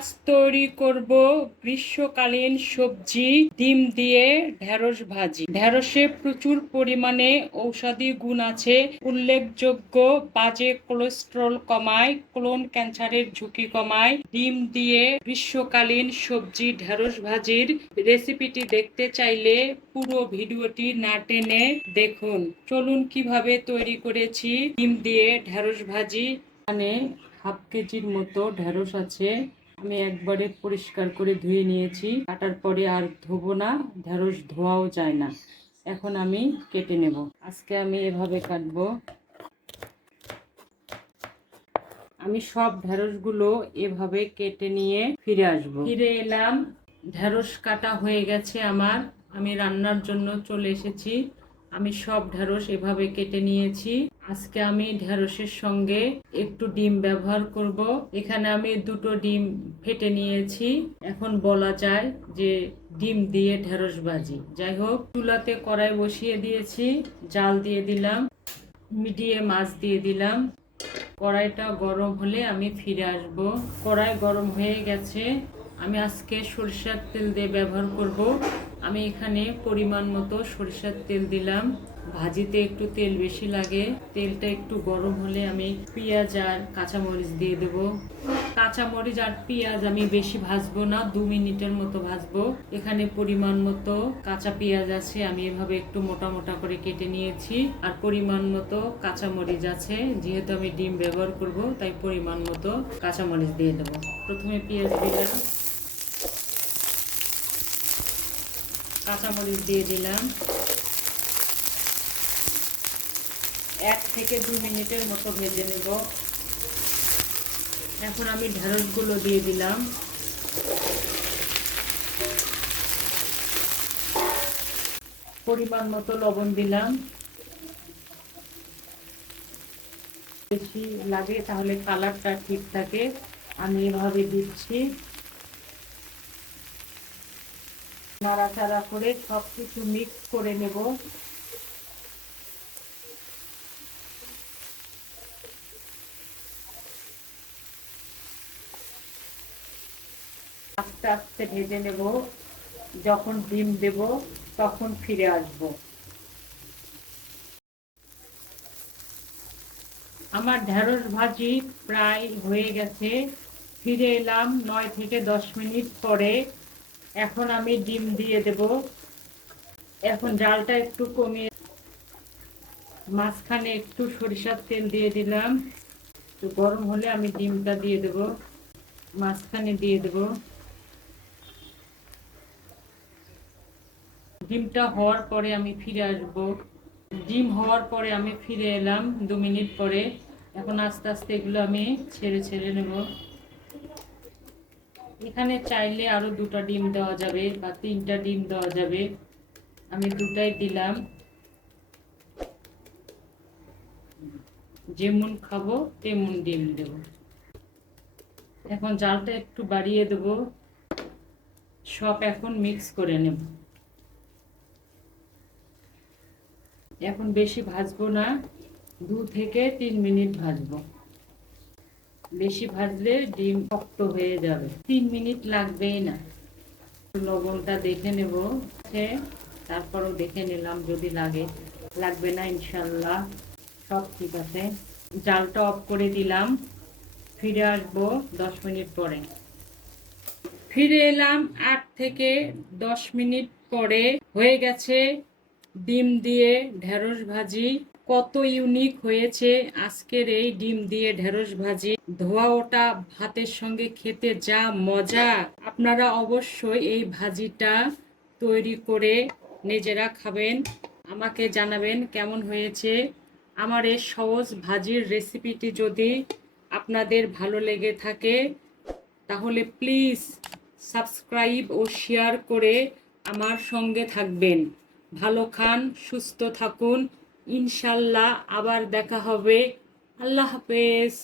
আজ তৈরি করব গ্রীষ্মকালীন সবজি ডিম দিয়ে ঢেঁড়স ভাজি। ঢেঁড়সে প্রচুর পরিমাণে ঔষধি গুণ আছে, উল্লেখযোগ্য বাজে কোলেস্টেরল কমায়, কোলন ক্যান্সারের ঝুঁকি কমায়। ডিম দিয়ে গ্রীষ্মকালীন সবজি ঢেঁড়স ভাজির রেসিপিটি দেখতে চাইলে পুরো ভিডিওটি না টেনে দেখুন। চলুন কিভাবে তৈরি করেছি ডিম দিয়ে ঢেঁড়স ভাজি। এখানে হাফ কেজির মতো ঢেঁড়স আছে, আমি একবারে পরিষ্কার করে ধুয়ে নিয়েছি। কাটার পরে আর ধোবো না, ঢেঁড়স ধোয়াও যায় না। এখন আমি কেটে নেব। আজকে আমি এভাবে কাটবো। আমি সব ঢেঁড়সগুলো এভাবে কেটে নিয়ে ফিরে আসব। ফিরে এলাম, ঢেঁড়স কাটা হয়ে গেছে আমার। আমি রান্নার জন্য চলে এসেছি। আমি সব ঢেঁড়স এভাবে কেটে নিয়েছি। আজকে আমি ঢেঁড়সের সঙ্গে একটু ডিম ব্যবহার করব। এখানে আমি দুটো ডিম ফেটে নিয়েছি। এখন বলা যায় যে ডিম দিয়ে ঢেঁড়স ভাজি। যাই হোক, চুলাতে কড়াই বসিয়ে দিয়েছি, জাল দিয়ে দিলাম, মিডিয়াম আঁচ দিয়ে দিলাম। কড়াইটা গরম হলে আমি ফিরে আসব। কড়াই গরম হয়ে গেছে। আমি আজকে সরিষার তেল দিয়ে ব্যবহার করব। আমি এখানে পরিমাণ মতো সরিষার তেল দিলাম। ভাজিতে একটু তেল বেশি লাগে। তেলটা একটু গরম হলে আমি পেঁয়াজ আর কাঁচামরিচ দিয়ে দেব। কাঁচামরিচ আর পেঁয়াজ আমি বেশি ভাজবো না, 2 মিনিটের মতো ভাজবো। এখানে পরিমাণ মতো কাঁচা পেঁয়াজ আছে, আমি এভাবে একটু মোটা মোটা করে কেটে নিয়েছি। আর পরিমাণ মতো কাঁচামরিচ আছে, যেহেতু আমি ডিম ব্যবহার করব তাই পরিমাণ মতো কাঁচামরিচ দিয়ে দেবো। প্রথমে পেঁয়াজ দিলাম, কাঁচামরিচ দিয়ে দিলাম। 1 থেকে 2 মিনিটের মতো ভেজে নেব। এখন আমি ঢেঁড়সগুলো দিয়ে দিলাম। পরিমাণ মতো লবণ দিলাম। বেশি লাগে তাহলে কালারটা ঠিক থাকে, আমি এভাবে দিচ্ছি। নাড়াচাড়া করে সব কিছু মিক্স করে নেব। আস্তে আস্তে ভেজে নেব। যখন ডিম দেব তখন ফিরে আসব। আমার ঢেঁড়স ভাজি প্রায় হয়ে গেছে। ফিরে এলাম 9 থেকে 10 মিনিট পরে। এখন আমি ডিম দিয়ে দেব। এখন জালটা একটু কমিয়ে মাঝখানে একটু সরিষার তেল দিয়ে দিলাম। তো গরম হলে আমি ডিমটা দিয়ে দেব, মাঝখানে দিয়ে দেব। ডিমটা হওয়ার পরে আমি ফিরে আসব। ডিম হওয়ার পরে আমি ফিরে এলাম 2 মিনিট পরে। এখন আস্তে আস্তে এগুলো আমি ছেড়ে ছেড়ে নেব। এখানে চাইলে আরো 2টা ডিম দেওয়া যাবে বা 3টা ডিম দেওয়া যাবে, আমি 2টাই দিলাম। যেমন খাবো তেমন ডিম দেব। এখন জালটা একটু বাড়িয়ে দেব। সব এখন মিক্স করে নেব। এখন বেশি ভাজবো না, 2 থেকে 3 মিনিট ভাজবো। বেশি ভাজলে ডিম শক্ত হয়ে যাবে। 3 মিনিট লাগবেই না। লবণটা দেখে নেব, তারপরও দেখে নিলাম, যদি লাগবে না ইনশাল্লাহ সব ঠিক আছে। জালটা অফ করে দিলাম। ফিরে আসবো 10 মিনিট পরে। ফিরে এলাম 8 থেকে 10 মিনিট পরে। হয়ে গেছে ডিম দিয়ে ঢেঁড়স ভাজি। কত ইউনিক হয়েছে আজকের এই ডিম দিয়ে ঢেঁড়স ভাজি। ধোয়া ওটা ভাতের সঙ্গে খেতে যা মজা। আপনারা অবশ্যই এই ভাজিটা তৈরি করে নিজেরা খাবেন, আমাকে জানাবেন কেমন হয়েছে। আমার এই সহজ ভাজির রেসিপিটি যদি আপনাদের ভালো লেগে থাকে তাহলে প্লিজ সাবস্ক্রাইব ও শেয়ার করে আমার সঙ্গে থাকবেন। ভালো খান, সুস্থ থাকুন। ইনশাল্লাহ আবার দেখা হবে। আল্লাহ হাফেজ।